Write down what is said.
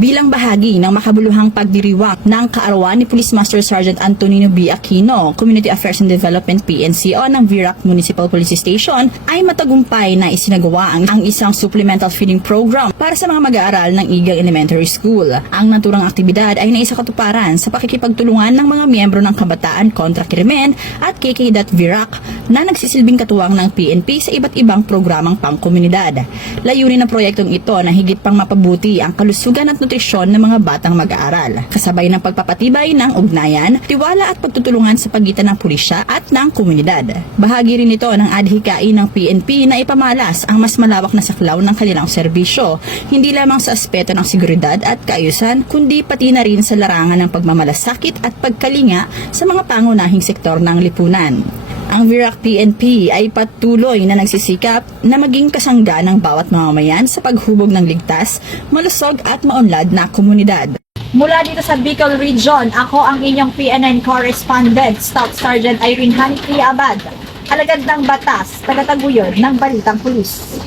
bilang bahagi ng makabuluhang pagdiriwang ng kaarawan ni Police Master Sergeant Antonino B. Aquino, Community Affairs and Development PNCO ng Virac Municipal Police Station, ay matagumpay na isinagawa ang isang supplemental feeding program para sa mga mag-aaral ng Eagle Elementary School. Ang naturang aktibidad ay naisakatuparan sa pakikipagtulungan ng mga miyembro ng Kabataan Kontra Krimen at KK.Virac na nagsisilbing katuwang ng PNP sa iba't ibang programang pangkomunidad. Layunin ng proyektong ito na higit pang mapabuti ang kalusugan at nutrisyon ng mga batang mag-aaral, kasabay ng pagpapatibay ng ugnayan, tiwala at pagtutulungan sa pagitan ng pulisya at ng komunidad. Bahagi rin ito ng adhikain ng PNP na ipamalas ang mas malawak na saklaw ng kanilang serbisyo, hindi lamang sa aspeto ng seguridad at kaayusan, kundi pati na rin sa larangan ng pagmamalasakit at pagkalinga sa mga pangunahing sektor ng lipunan. Ang Virac PNP ay patuloy na nagsisikap na maging kasangga ng bawat mamamayan sa paghubog ng ligtas, malusog at maunlad na komunidad. Mula dito sa Bicol Region, ako ang inyong PNN correspondent, Staff Sergeant Irene Hanitri Abad, alagad ng batas, tagataguyod ng Balitang Pulis.